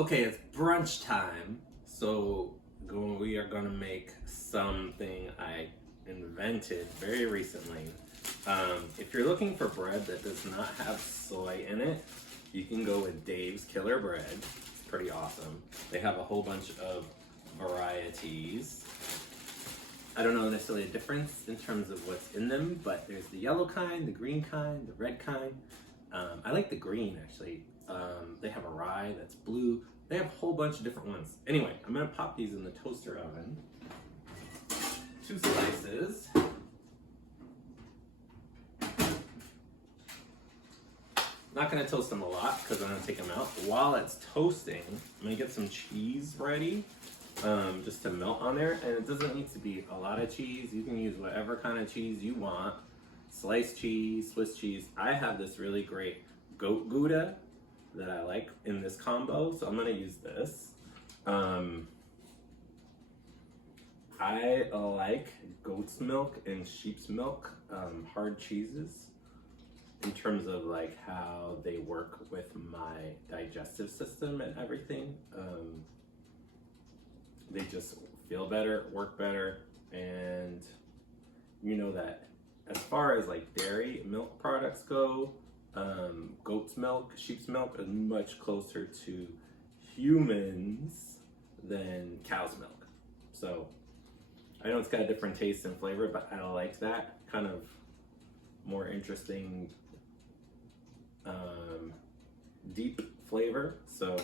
Okay, it's brunch time, so we are gonna make something I invented very recently. If you're looking for bread that does not have soy in it, you can go with Dave's Killer Bread. It's pretty awesome. They have a whole bunch of varieties. I don't know necessarily a difference in terms of what's in them, but there's the yellow kind, the green kind, the red kind. I like the green actually. They have a rye that's blue. They have a whole bunch of different ones. Anyway, I'm gonna pop these in the toaster oven. 2 slices. Not gonna toast them a lot because I'm gonna take them out. While it's toasting, I'm gonna get some cheese ready, just to melt on there. And it doesn't need to be a lot of cheese. You can use whatever kind of cheese you want. Sliced cheese, Swiss cheese. I have this really great Goat Gouda that I like in this combo, so I'm gonna use this. I like goat's milk and sheep's milk hard cheeses in terms of like how they work with my digestive system and everything. They just feel better, work better, and you know that as far as like dairy milk products go, goat's milk, sheep's milk is much closer to humans than cow's milk. So I know it's got a different taste and flavor, but I like that kind of more interesting, deep flavor. So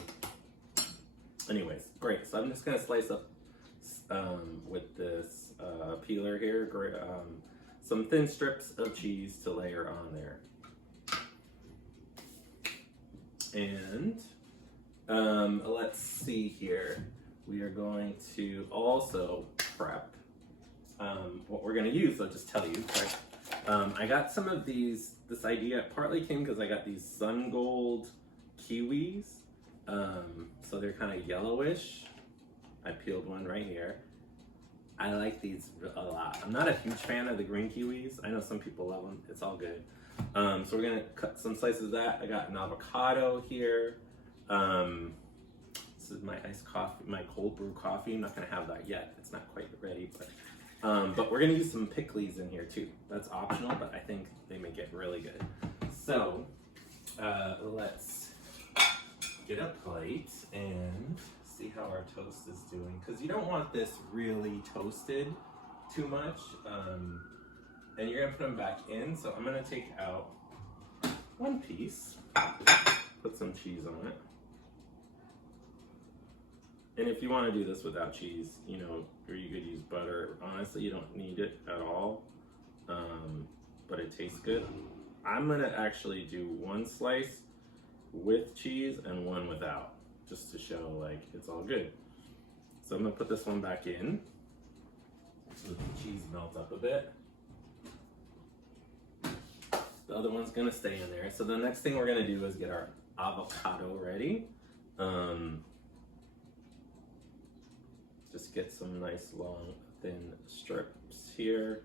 anyways, great. So I'm just gonna slice up with this peeler here, some thin strips of cheese to layer on there. And let's see here. We are going to also prep what we're going to use. I'll just tell you. I got some of these. This idea partly came because I got these sun gold kiwis. So they're kind of yellowish. I peeled one right here. I like these a lot. I'm not a huge fan of the green kiwis. I know some people love them. It's all good. So we're gonna cut some slices of that. I got an avocado here. This is my iced coffee, my cold brew coffee. I'm not gonna have that yet. It's not quite ready, but we're gonna use some Pikliz in here too. That's optional, but I think they make it really good. So let's get a plate and see how our toast is doing. Because you don't want this really toasted too much. And you're gonna put them back in. So I'm gonna take out one piece, put some cheese on it. And if you wanna do this without cheese, you know, or you could use butter. Honestly, you don't need it at all, but it tastes good. I'm gonna actually do one slice with cheese and one without, just to show like it's all good. So I'm gonna put this one back in so the cheese melts up a bit. The other one's gonna stay in there. So the next thing we're gonna do is get our avocado ready. Just get some nice long thin strips here.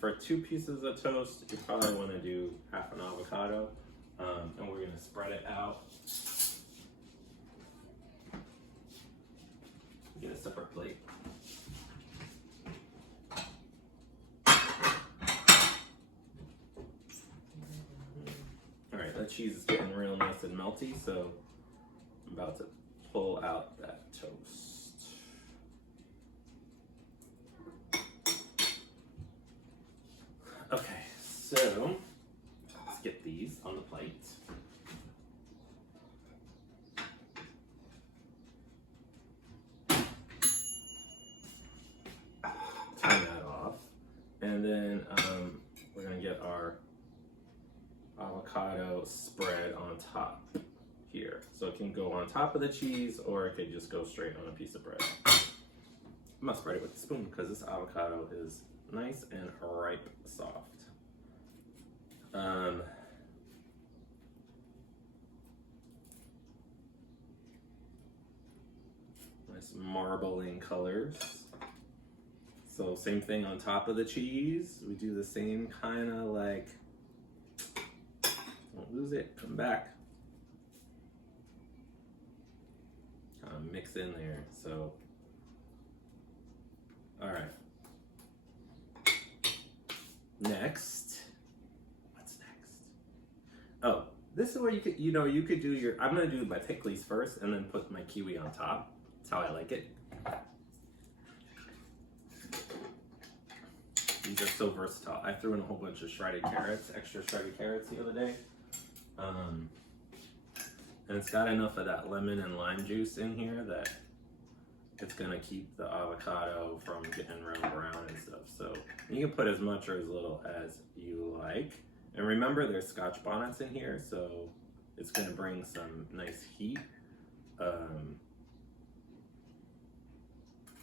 For 2 pieces of toast, you probably wanna do half an avocado. And we're gonna spread it out. Get a separate plate. Alright, that cheese is getting real nice and melty, so I'm about to pull out that toast. Okay, so let's get these on the plate. Turn that off. And then we're gonna get our avocado spread on top here. So it can go on top of the cheese or it could just go straight on a piece of bread. I'm gonna spread it with a spoon because this avocado is nice and ripe soft. Nice marbling colors. So same thing on top of the cheese. We do the same kind of like, don't lose it, come back. kind of mix in there. So, all right. Next, what's next? Oh, this is where you could, you could do your, I'm gonna do my Pikliz first and then put my kiwi on top. That's how I like it. These are so versatile. I threw in a whole bunch of shredded carrots, extra shredded carrots the other day. And it's got enough of that lemon and lime juice in here that it's gonna keep the avocado from getting real brown and stuff. So you can put as much or as little as you like. And remember, there's Scotch bonnets in here, so it's gonna bring some nice heat.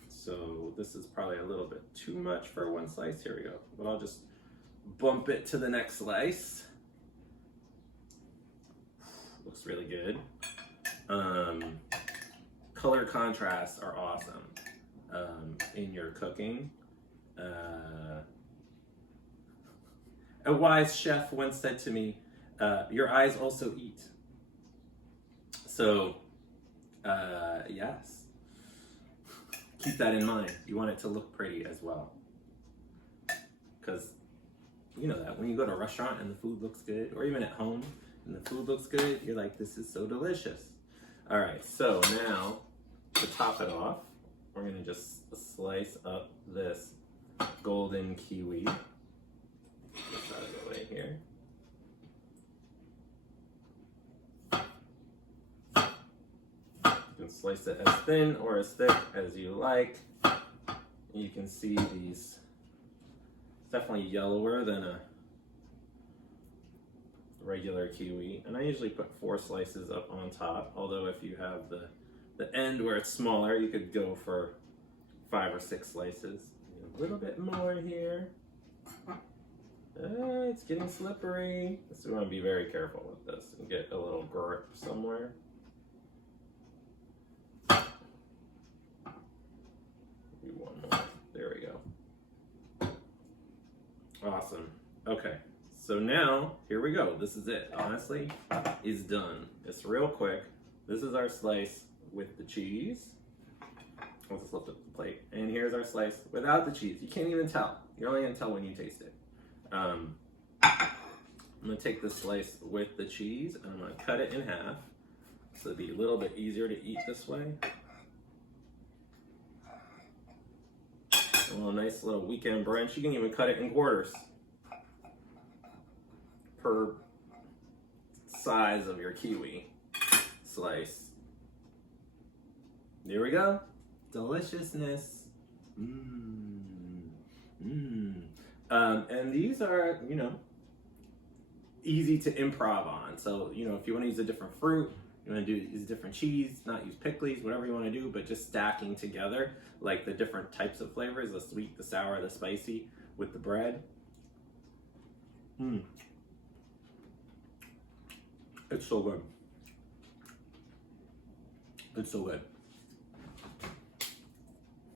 So this is probably a little bit too much for one slice. Here we go. But I'll just bump it to the next slice. Looks really good. Color contrasts are awesome in your cooking. A wise chef once said to me, your eyes also eat. So, yes. Keep that in mind. You want it to look pretty as well. Because you know that when you go to a restaurant and the food looks good, or even at home and the food looks good, you're like, this is so delicious. All right, so now to top it off, we're gonna just slice up this golden kiwi. Get this out of the way here. You can slice it as thin or as thick as you like. You can see these, it's definitely yellower than a regular kiwi. And I usually put 4 slices up on top, although if you have the end where it's smaller, you could go for 5 or 6 slices. A little bit more here. It's getting slippery. So we want to be very careful with this and get a little grip somewhere. Do one more. There we go. Awesome. Okay. So now, here we go. This is it. Honestly, it's done. It's real quick. This is our slice with the cheese. I'll just lift up the plate. And here's our slice without the cheese. You can't even tell. You're only gonna tell when you taste it. I'm gonna take this slice with the cheese and I'm gonna cut it in half so it'll be a little bit easier to eat this way. A little nice little weekend brunch. You can even cut it in quarters per size of your kiwi slice. There we go. Deliciousness. And these are, easy to improv on. So, if you want to use a different fruit, you want to use different cheese, not use Pikliz, whatever you want to do, but just stacking together like the different types of flavors, the sweet, the sour, the spicy with the bread. It's so good. It's so good.